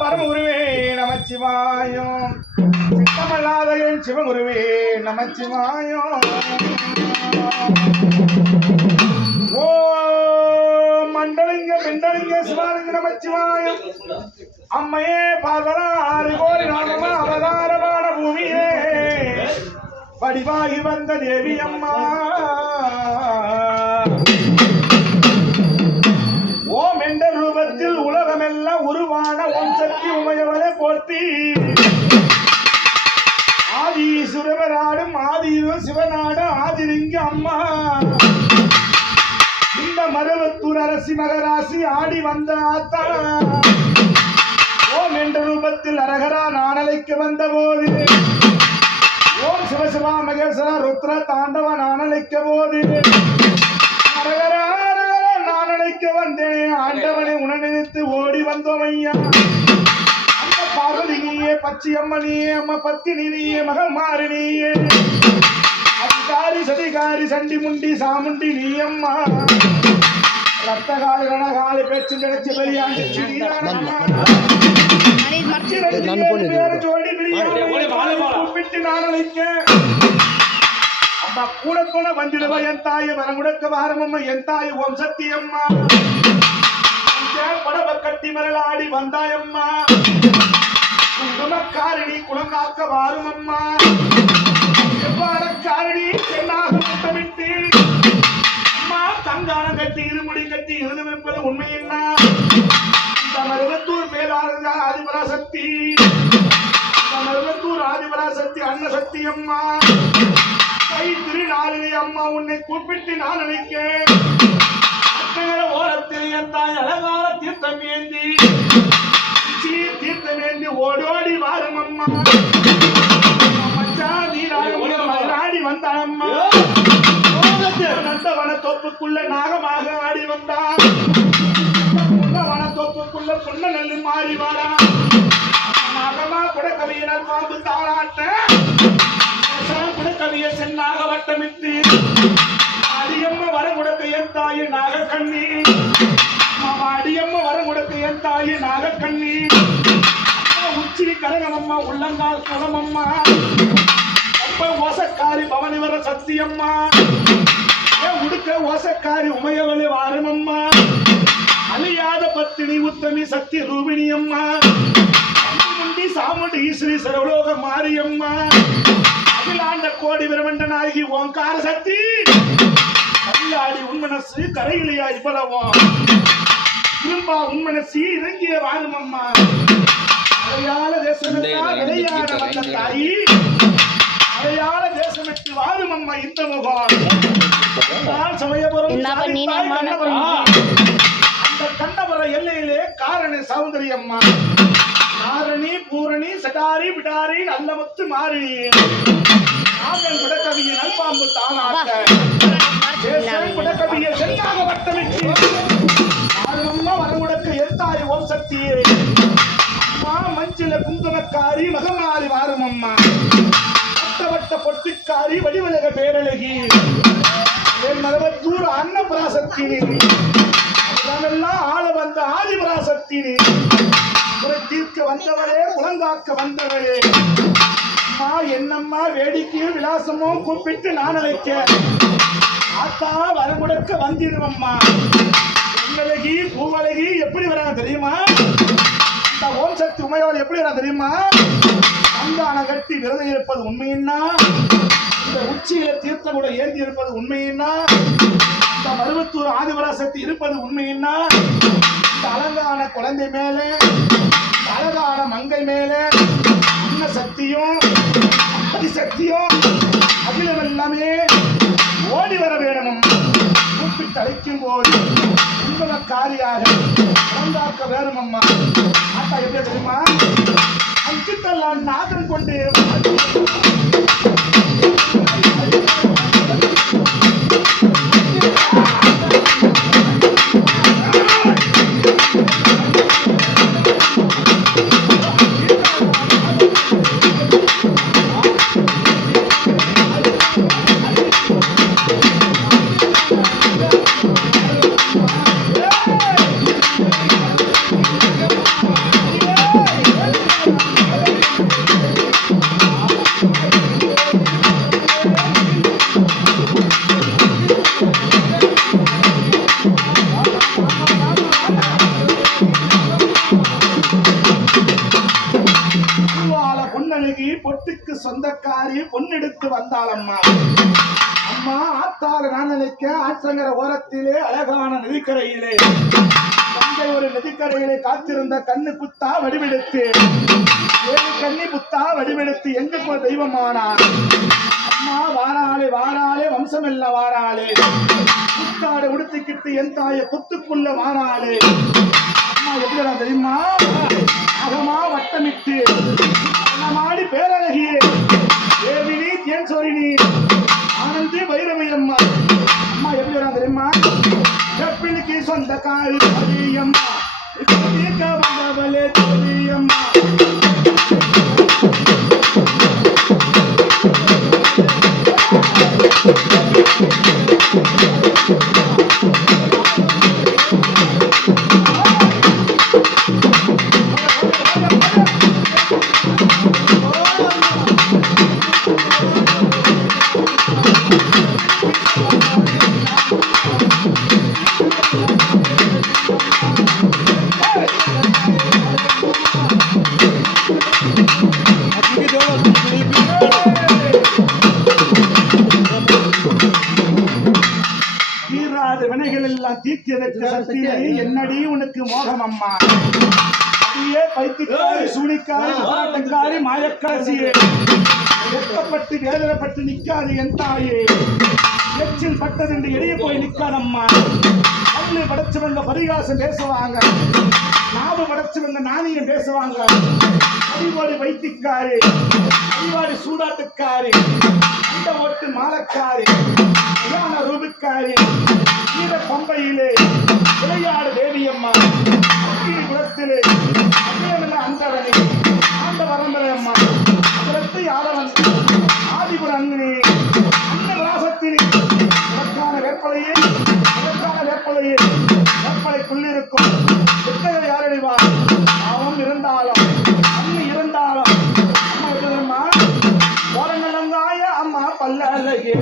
பரமகுருவே நமச்சிவாயம் சித்தமல்லாத என் சிவகுருவே நமச்சிவாயம் ஓ மண்டலிங்க பெண்டலிங்க சிவாலிங்க நமச்சிவாயம் அம்மையே பார்வரா 6 கோடி நாமமா அவதாரமான பூமியே வடிவாகி வந்த தேவி அம்மா ஓம் என்ற ரூபத்தில் உலகமெல்லாம் உருவான ஓம் சக்தி உமையவளை போற்றி ஆதி சுரவராடும் ஆதி சிவநாடு ஆதிலிங்க அம்மா இந்த மருவத்தூர் அரசி மகராசி ஆடி வந்த ஆத்தா ஓம் என்ற ரூபத்தில் அரகரா நான் அழைக்க வந்த போது ஓம் சிவசிவா மகேஸ்வரா ருத்ர தாண்டவ நான் அழைக்க போது அரகரா நான் அழைக்க வந்தேன் ஆண்டவனை உணர்நினைத்து ஓடி வந்தோம் ஐயா அந்த பார்வதி நீயே பச்சையம்மா நீயே அம்மா பத்தினி நீயே மகமாரி நீயே அதிகாரி சதிகாரி சண்டி முண்டி சாமுண்டி நீ அம்மா ரத்தகாலி ரணகாலி பேச்சு கிடைச்சி வெளியாண்டு ஜோடி கூப்பிட்டு நான் அழைக்க அம்மா கூட கூட வந்திடுவா என் தாய் வரமுடக்க வாரமம்மா என் தாய் ஓம் சக்தி அம்மா படவ கட்டி மரலாடி வந்தாயம்மா குங்குமக்காரணி குளங்காக்க வாரும் அம்மா எவ்வாறக்காரணி பெண்ணாக முத்தமிட்டு அம்மா தங்கானம் கட்டி இருமுடி கட்டி இருந்து வைப்பது உண்மை என்ன இந்த மருவத்தூர் மேலாளர் ஆதிபராசக்தி மருவத்தூர் ஆதிபராசக்தி அன்னசக்தி அம்மா திருநாளிலே அம்மா உன்னை கூப்பிட்டு நான் நினைக்கிறேன் ஓரத்தில் என் தாய் அழகான தீர்த்தம் ஏந்தி தீர்த்தம் ஏந்தி ஓடோடி வாரும் அம்மா மச்சா நீராடி வந்தான் அம்மா நந்தவன தோப்புக்குள்ள நாகமாக ஆடி வந்தான் வன தோப்புக்குள்ள பொண்ண நெல்லு மாறி வாரா நாகமா குடக்கவியினர் பாம்பு தாளாட்ட கவிய சென்னாக வட்டமிட்டு அடியம்ம வரமுடக்க என் தாய் நாகக்கண்ணி அடியம்ம வரமுடக்க என் தாய் நாகக்கண்ணி உச்சிரி கரகமம்மா உள்ளங்கால் குளமம்மா அப்ப ஓசக்காரி பவனிவர சத்தியம்மா உடுக்க ஓசக்காரி உமையவளி வாரமம்மா அழியாத பத்தினி உத்தமி சக்தி ரூபிணி அம்மா முண்டி சாமுண்டி ஸ்ரீ சரவலோக மாரியம்மா அகிலாண்ட கோடி பிரமண்ட நாயகி ஓங்கார சக்தி அகிலாடி உன்மனசு கரையிலையா இவ்வளவும் திரும்பா உன்மனசு இறங்கிய வாழும் அம்மா அடையாள தேசமெல்லாம் விளையாட வந்த தாயி அடையாள தேசமெட்டு வாழும் அம்மா இந்த முகம் சமயபுரம் அந்த கண்ணபுர எல்லையிலே காரணி சௌந்தரியம்மா ஆரணி பூரணி சடாரி விடாரி நல்லமுத்து மாறினி நாகன் குடக்கவிய நல்பாம்பு தானாட்ட குடக்கவிய செல்லாக வட்டமிட்டு ஆறுமம்மா வரமுடக்க எத்தாய் ஓம் சக்தியே அம்மா மஞ்சில குங்குமக்காரி மகமாரி வாருமம்மா வட்ட பொட்டுக்காரி வடிவழக பேரழகி என் மரவத்தூர் அன்னபராசக்தினி அதெல்லாம் ஆள வந்த ஆதிபராசக்தினி தீர்க்க வந்தவரே குலங்காக்க வந்தவரே அம்மா என்னம்மா வேடிக்கையும் விலாசமும் கூப்பிட்டு நான் அழைக்க ஆத்தா வரமுடக்க வந்திருவம்மா பெண்களகி பூவழகி எப்படி வராங்க தெரியுமா இந்த ஓம் சக்தி உமையால் எப்படி வராங்க தெரியுமா அந்தான கட்டி விரதம் இருப்பது உண்மையின்னா இந்த உச்சியில தீர்த்தம் கூட ஏந்தி இருப்பது உண்மையின்னா இந்த மருவத்தூர் ஆதிபராசக்தி இருப்பது உண்மையின்னா இந்த அலங்கான குழந்தை மேலே அழகான மங்கை மேலே அன்ன சக்தியும் அதிசக்தியும் அகிலம் எல்லாமே ஓடி வர வேணும் கூப்பிட்டு அழைக்கும் போது உங்களக்காரியாக குழந்தாக்க வேணும் அம்மா ஆத்தா எப்படி தெரியுமா அஞ்சுத்தெல்லாம் நாதம் கொண்டு பொட்டுக்கு சொந்தக்காரி பொன்னெடுத்து வந்தாள் அம்மா. அம்மா ஆத்தால நான் நினைக்க ஆற்றங்கர ஓரத்திலே அழகான நதிக்கரையிலே தந்தை ஒரு நதிக்கரையிலே காத்திருந்த கண்ணு புத்தா வடிவெடுத்து ஏழு கண்ணி புத்தா வடிவெடுத்து எங்க போய் தெய்வமானார். அம்மா வாராளே வாராளே வம்சம் இல்ல வாராளே புத்தாடு உடுத்திக்கிட்டு என் தாய புத்துக்குள்ள வாராளே. அம்மா எப்படிடா தெரியுமா அகமா வட்டமிட்டு மாடி பேரழகியே தேவினி தேன் சோரினி ஆனந்தி வைரவி அம்மா. அம்மா எப்படி வரா தெரியுமா கப்பினிக்கு சொந்த காரி அம்மா வந்தவளே தேவி அம்மா. என்னடி உனக்கு மோகம் அம்மா அப்படியே பைத்தியக்காரி சூனிக்காரி போராட்டக்காரி மாயக்காசியே வெட்கப்பட்டு வேதனைப்பட்டு நிற்காது என் தாயே. எச்சில் பட்டது என்று எரிய போய் நிற்காதம்மா. பல்லு படைச்சவங்க பரிகாசம் பேசுவாங்க, நாவு படைச்சவங்க நாணயம் பேசுவாங்க. அறிவாடி வைத்தியக்காரி அறிவாடி சூதாட்டுக்காரி அந்த ஓட்டு மாலக்காரி ரூபிக்காரி வீர பம்பையிலே விளையாடு தேவியம்மா அக்கினி குலத்திலே அந்தவனி ஆண்ட பரம்பரை அம்மா அதற்கு யாதவன் ஆதிபுர அங்கினி அந்த ராசத்தினி அதற்கான வேப்பலையே வேப்பலைக்குள்ளிருக்கும் புத்தகை யாரடிவார் அவன் இருந்தாலும் அண்ணி இருந்தாலும் அம்மா ஓரங்களங்காய அம்மா பல்ல அழகே.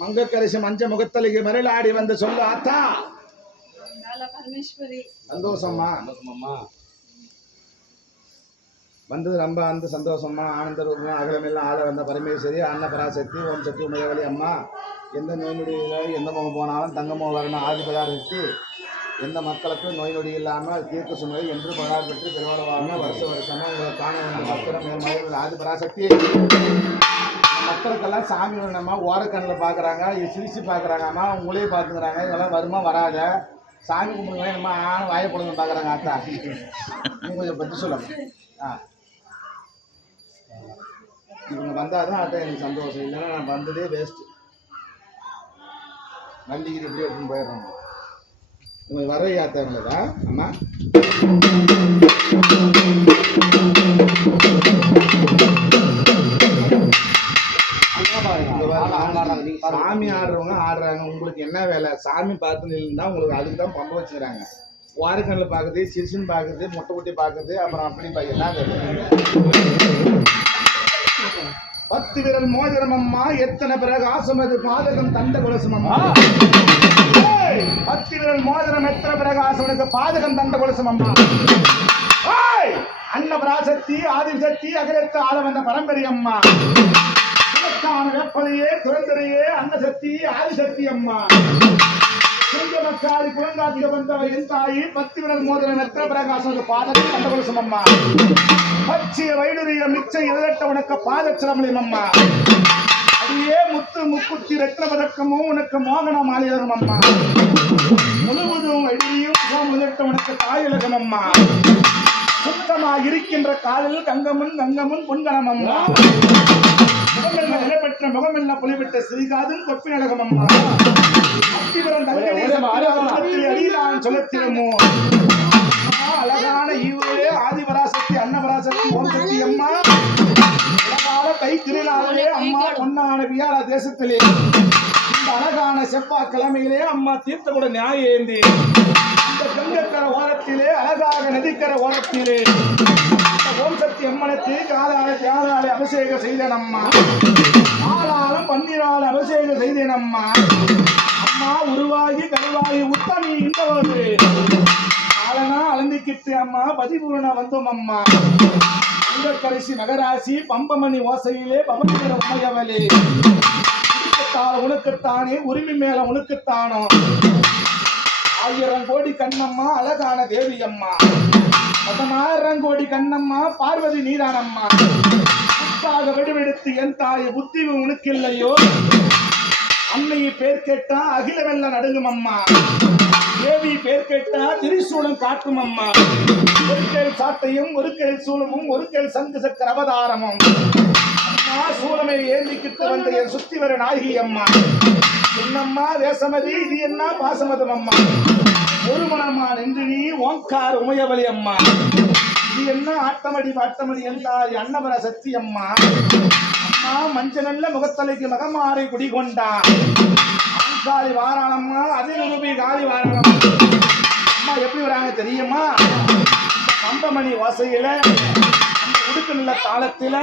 மங்கக்கரிசி மஞ்ச முகத்தலிக்கு மருளாடி வந்து சொல்லு ஆத்தா. சந்தோஷம்மா வந்தது ரொம்ப அந்த சந்தோஷமா ஆனந்த ரூபம் அகலமெல்லாம் ஆள வந்த பரமேஸ்வரி அன்னபராசக்தி ஓம் சக்தி உமையவளி அம்மா. எந்த நோய் நொடி எந்த முகம் போனாலும் தங்கமுகம் வரணும் ஆதிபதார் இருக்கு. எந்த மக்களுக்கும் நோய் நொடி இல்லாமல் தீர்க்க சுமை என்று பகார் பெற்று திருவாரூராக வருஷமா உங்களை காண வேண்டிய பக்தரம் மேல் ஆதிபராசக்தி. மக்களுக்கெல்லாம் சாமி வேணும்மா ஓரக்கண்ணில் பார்க்குறாங்க சிரிச்சு பார்க்குறாங்கம்மா உங்களே பார்த்துக்கிறாங்க. இதெல்லாம் வருமா வராத சாமி கும்பிடுங்க நம்ம வாயை பொழுது பார்க்குறாங்க. ஆத்தா நீ கொஞ்சம் பற்றி சொல்லுங்க. இவங்க வந்தால் தான் ஆட்டா எனக்கு சந்தோஷம். இல்லைன்னா நான் வந்ததே வேஸ்ட்டு. வண்டிக்கு எப்படி எடுத்துன்னு போயிடுறாங்க. இவங்க வர யாத்தாங்களா அம்மா. சாமி ஆடுறவங்க ஆடுறாங்க. உங்களுக்கு என்ன வேலை? சாமி பார்த்து இருந்தா உங்களுக்கு அதுக்கு தான் பம்ப வச்சுக்கிறாங்க. வாரக்கண்ணில் பார்க்குறது சிறுசுன்னு பார்க்குறது மொட்டை குட்டி பார்க்குறது அப்புறம் அப்படி பார்க்கலாம். 10 விரல் மோதிரம் அம்மா எத்தனை பிறகு ஆசமது பாதகம் தண்ட குலசம் அம்மா. 10 விரல் மோதிரம் எத்தனை பிறகு ஆசமனுக்கு பாதகம் தண்ட குலசம் அம்மா. அன்னபராசக்தி ஆதிசக்தி அகரத்து ஆள வந்த பரம்பரை அம்மா. வேப்பலையே துறந்தரையே அன்னசக்தி ஆதிசக்தி அம்மா. மக்கள் குலங்காத்திக வந்தவர் என் தாயி 10 விரல் மோதிரம் எத்தனை பிரகாசம் பாதகம் தண்ட குலசம் அம்மா. பச்சிய வைடுரிய மிச்ச இதழட்ட உனக்கு பாதச்சிரமலியம் அம்மா. அடியே முத்து முக்குத்தி ரத்ன பதக்கமும் உனக்கு மோகன மாலையரும் அம்மா. முழுவதும் வைடுரியும் முதட்ட உனக்கு தாயுலகம் அம்மா. சுத்தமாக இருக்கின்ற காலில் கங்கமுன் கங்கமுன் பொன்கணம் அம்மா. முகமெல்ல நிலைபெற்ற முகமெல்ல புலிவிட்ட சிறிகாதும் கொப்பி நலகம் அம்மா. சொல்லத்திரமோ அழகான ஈவே ஆதிபராசக்தி அன்னபராசக்தி ஓம் சக்தி அம்மா. அழகான தை திருநாளிலே அம்மா பொன்னான வியாழ தேசத்திலே இந்த அழகான செவ்வாய் கிழமையிலே அம்மா தீர்த்தகுட நியாய ஏந்தி இந்த கங்கக்கர ஓரத்திலே அழகாக நதிக்கர ஓரத்திலே ஓம் சக்தி அம்மனுக்கு காலாலை அபிஷேகம் செய்தேன் அம்மா. ஆளாலும் 12 அபிஷேகம் செய்தேன் அம்மா. அம்மா உருவாகி கருவாகி உத்தமி இந்தவது ஆளனா அளந்திக்கிட்டு அம்மா பதிபூர்ண வந்தோம் அம்மா. கரிசி மகராசி பம்பமணி ஓசையிலே பவனிகர உமையவளே. உனக்குத்தானே உரிமை மேல உனக்குத்தானோ 1000 கோடி கண்ணம்மா அழகான தேவி அம்மா. 10,000 கோடி கண்ணம்மா பார்வதி நீரானம்மா. புத்தாக வெடிவெடுத்து என் தாய் புத்தி உனக்கு இல்லையோ. அன்னையை பேர் கேட்டா அகில வெள்ள நடுங்கும் அம்மா. தேவி பேர் கேட்டா திரிசூலம் காட்டும் அம்மா. ஒரு கையில் சாட்டையும் ஒரு கையில் சூலமும் ஒரு கையில் சங்கு சக்கர அவதாரமும் அம்மா. சூலமை ஏந்திக்கிட்டு வந்த என் சுத்தி வர நாயகி அம்மா. என்னம்மா வேசமதி இது என்ன பாசமதம் அம்மா. ஒரு மனம்மா நின்று நீ ஓங்கார் உமையவளி அம்மா. இது என்ன ஆட்டமடி பாட்டமடி என்றார் அன்னபர சக்தி அம்மா. அம்மா மஞ்ச நல்ல முகத்தலைக்கு மகமாறை குடிகொண்டா காலி வாராளம்மா. அதிரூபி காலி வாராளம் அம்மா. எப்படி வராங்க தெரியுமா? பம்பமணி வாசையில உடுக்கு நல்ல தாளத்தில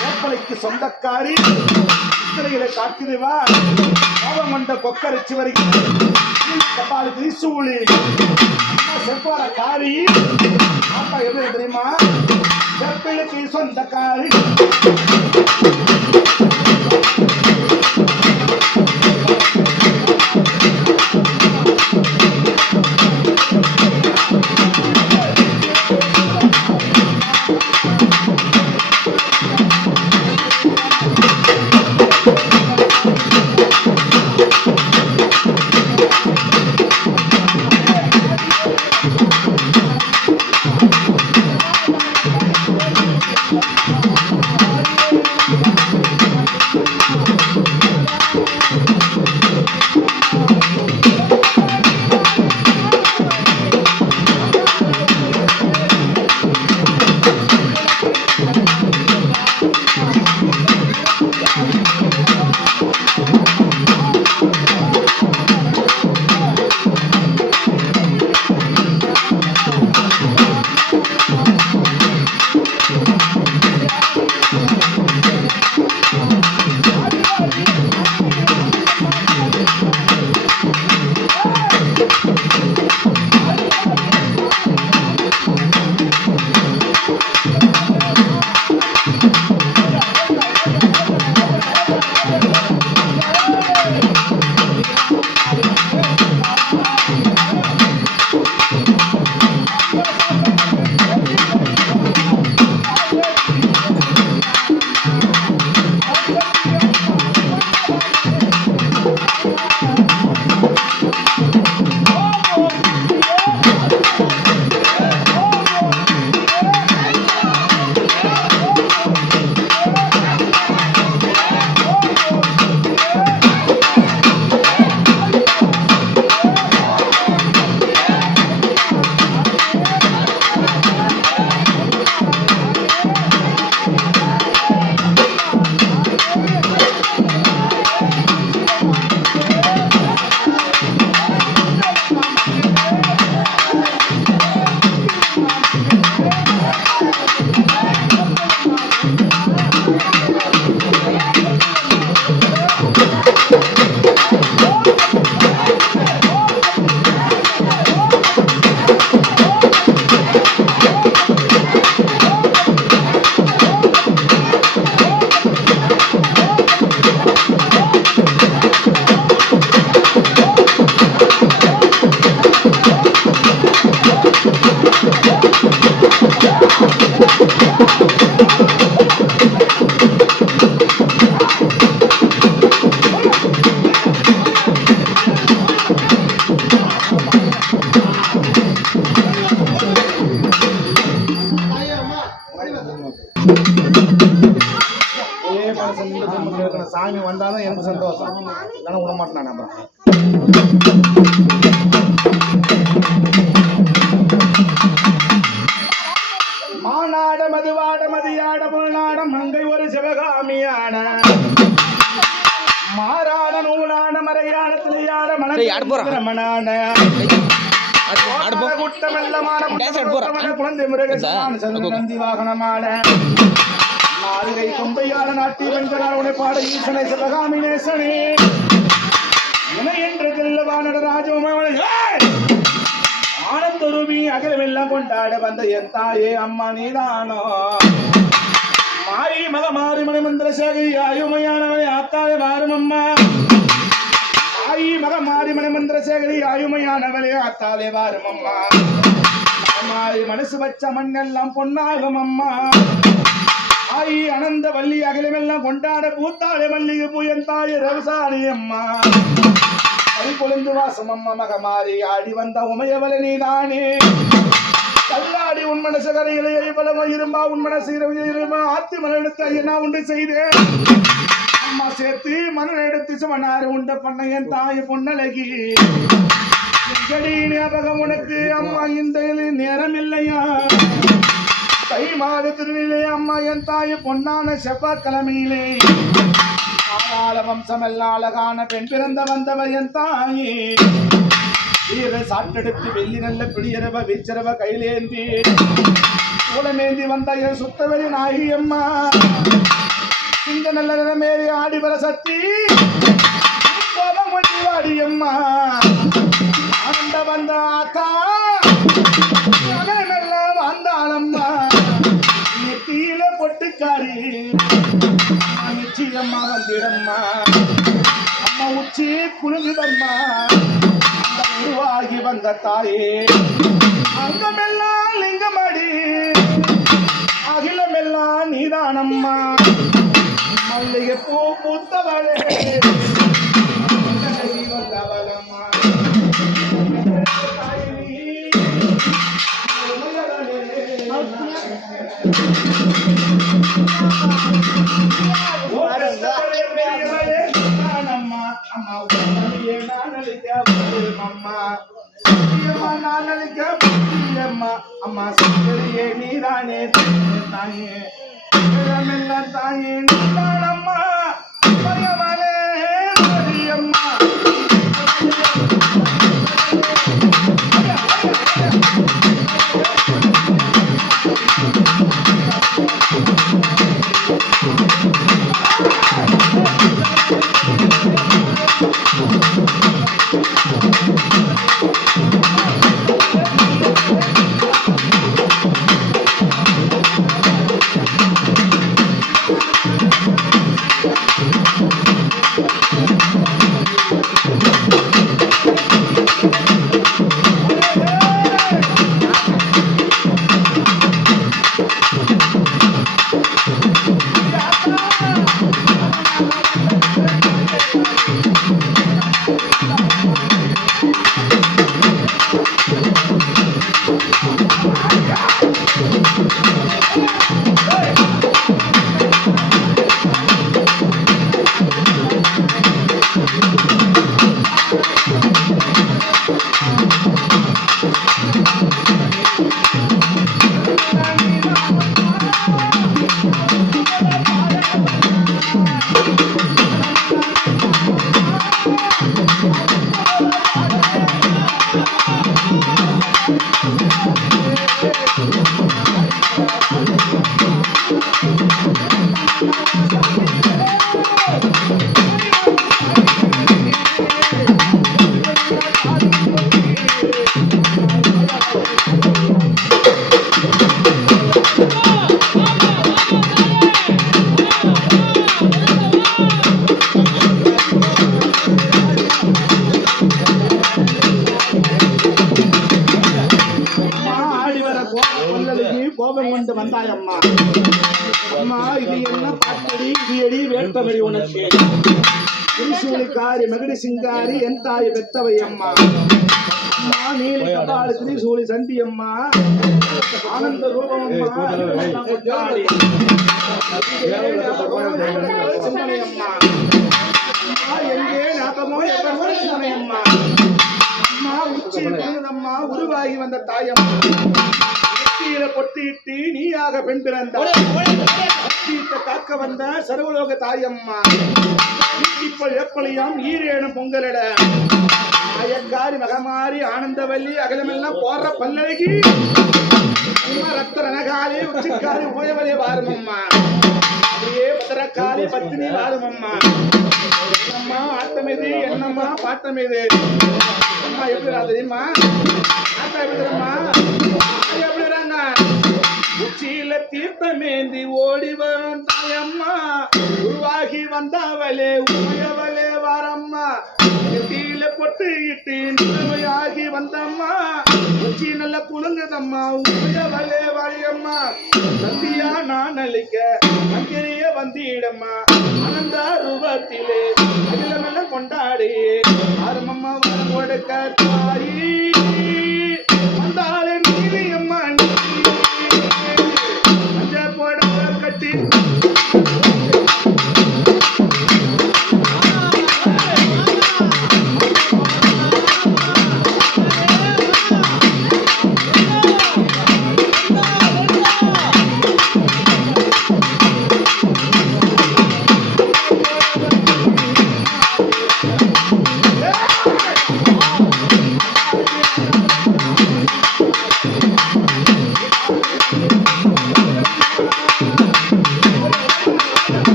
வேப்பலைக்கு சொந்தக்காரி இத்தனைகளை காத்திருவா. கோபம் கொண்ட கொக்கரிச்சு வருகிறது கபாலி திரிசூலி அம்மா. செவ்வார காரி ஆப்பா எப்படி தெரியுமா? செப்பிலுக்கு சொந்தக்காரி சாமி வந்தாலும் எனக்கு சந்தோஷம், இல்லைன்னா விட மாட்டேன். அப்புறம் மாநாட மதுவாட மதியாட முன்னாட மங்கை ஒரு சிவகாமியான மாறாட நூலான மறையான திளையாட மனமனான குட்டமெல்லமான குழந்தை முருகன் நந்தி வாகனமான நாலுகை கொம்பையான நாட்டி வெண்களால் உனை பாட ஈசனை சிவகாமி நேசனே இணை என்று செல்லவான ராஜோமனை ஆனந்தருவி அகலமெல்லாம் கொண்டாட வந்த என் தாயே அம்மா நீதானோ மாறி மக மாறி மணி மந்திர சேகரி ஆயுமையானவனை ஆத்தாலே மாறும் அம்மா ஆயி மக மாறி மணி மந்திர சேகரி ஆயுமையானவளே ஆத்தாலே மாறும் அம்மா மாறி மனசு வச்ச மண்ணெல்லாம் பொன்னாகும் அம்மா ஆயி அனந்த வள்ளி அகலமெல்லாம் கொண்டாட பூத்தாலே மல்லிகை பூயன் தாயே ரவசாணி அம்மா கொழுந்து வாசம் அம்மா மகமாறி ஆடி வந்த உமையவள நீதானே கல்லாடி உன் மனசு கரைகளை எரிபலமா இரும்பா உன் மனசு இருமா ஆத்தி மன எடுத்து ஐயனா உண்டு செய்தேன் அம்மா சேர்த்து மணல் எடுத்து சுமனாறு உண்ட பண்ண என் தாய் பொன்னழகி ஞாபகம் உனக்கு அம்மா இந்த நேரம் இல்லையா தை மாத திருநிலை அம்மா என் தாய் பொன்னான செவ்வாய்க்கிழமையிலே ஆளாள வம்சம் எல்லாம் அழகான பெண் பிறந்த வந்தவ என் தாயே வீர சாட்டெடுத்து வெள்ளி நல்ல பிடியரவ வீச்சரவ கையிலேந்தி கூடமேந்தி வந்த என் சுத்தவெளி நாயகி அம்மா சிங்க நல்ல நிறமேறி ஆடி வர சக்தி கோபம் கொண்டி வாடி அம்மா ஆனந்த வந்த ஆத்தா அகலமெல்லாம் வந்தாளம்மா நெத்தியில பொட்டுக்காரி நிச்சயம்மா வந்திடம்மா அம்மா உச்சி குழுங்குதம்மா உருவாகி வந்த தாயே அங்கமெல்லாம் லிங்கமடி அகிலமெல்லாம் நீதானம்மா மல்லிகை பூ பூத்தவளே வந்தவளம்மா அம்மா சங்கரியே நீதானே தாயே தாயே நீதானம்மா பயமலே அம்மா கோபம் கொண்டு வந்தாய் அம்மா. அம்மா இது என்ன பாட்டடி இடியடி வேட்டவரி உனக்கு திருசூலிக்காரி மகிடி சிங்காரி என் தாய் பெத்தவை அம்மா. அம்மா நீலி கபாலி திரிசூலி சண்டி அம்மா ஆனந்த ரூபம் அம்மா கொண்டாடி சிந்தனை அம்மா அம்மா எங்கே நாட்டமோ எப்போ சிந்தனை அம்மா அம்மா உச்சி அம்மா உருவாகி வந்த தாயம்மா உச்சியில பொட்டியிட்டு நீயாக பெண் பிறந்தாய் காக்க வந்த சர்வலோக தாயம்மா இப்ப எப்பளியாம் ஈரேனும் பொங்கலிட ஆயக்காரி மகமாரி ஆனந்தவல்லி அகலமெல்லாம் போடுற பல்லழகி அம்மா ரத்த ரணகாலி உச்சிக்காரி உயவலே வாருமம்மா அப்படியே பத்திரக்காலி பத்தினி வாருமம்மா என்னம்மா ஆட்டம் இது என்னம்மா பாட்டம் இது அம்மா எப்படி தெரியுமா ஆட்டா எப்படிமா எப்படிறாங்க உச்சியில தீர்த்தமேந்தி ஓடி வரும் தாயம்மா உருவாகி வந்தவளே உயவளே வாரம்மா தீயில பொட்டு இட்டு நிலைமையாகி வந்தம்மா உச்சி நல்ல குலுங்குதம்மா உயவளே வாழியம்மா சத்தியா நான் அழிக்க அங்கிரிய வந்திடம்மா ஆனந்த ரூபத்திலே அகிலமெல்லாம் கொண்டாடி ஆரம்பம்மா வரம் கொடுக்க தாயி வந்தாலே நீலி அம்மா கட்டி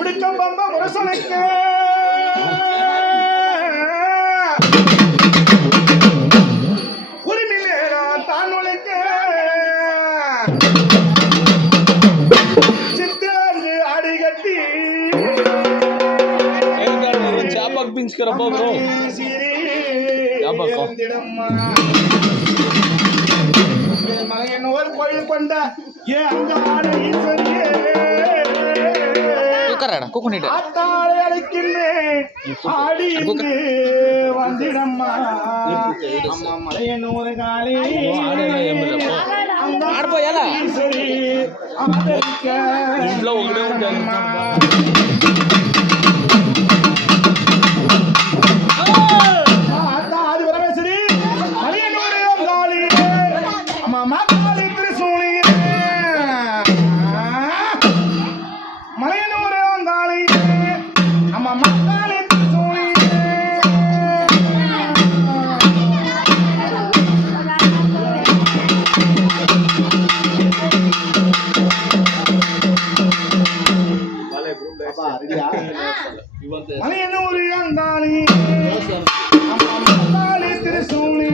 உடுக்கம் பம்ப முரசனுக்கு உரிமையிலே தான் உழைக்க சித்தாந்து அடி கட்டி மலையனோர் கோயில் கொண்ட ஏ அங்காள ஈஸ்வரியே ஆத்தாளை அழைக்கின்றேன் ஆடி வந்திடம்மா அம்மா மலையனோர் காலே ஈஸ்வரி ஆதரிக்க மலையனூர் அங்காளி அம்மாளி திருசூலி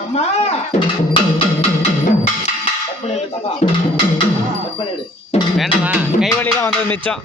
அம்மா கட் பண்ணிடு தப்பா கட் பண்ணிடு வேணாமா கை வலி தான் வந்தது மிச்சம்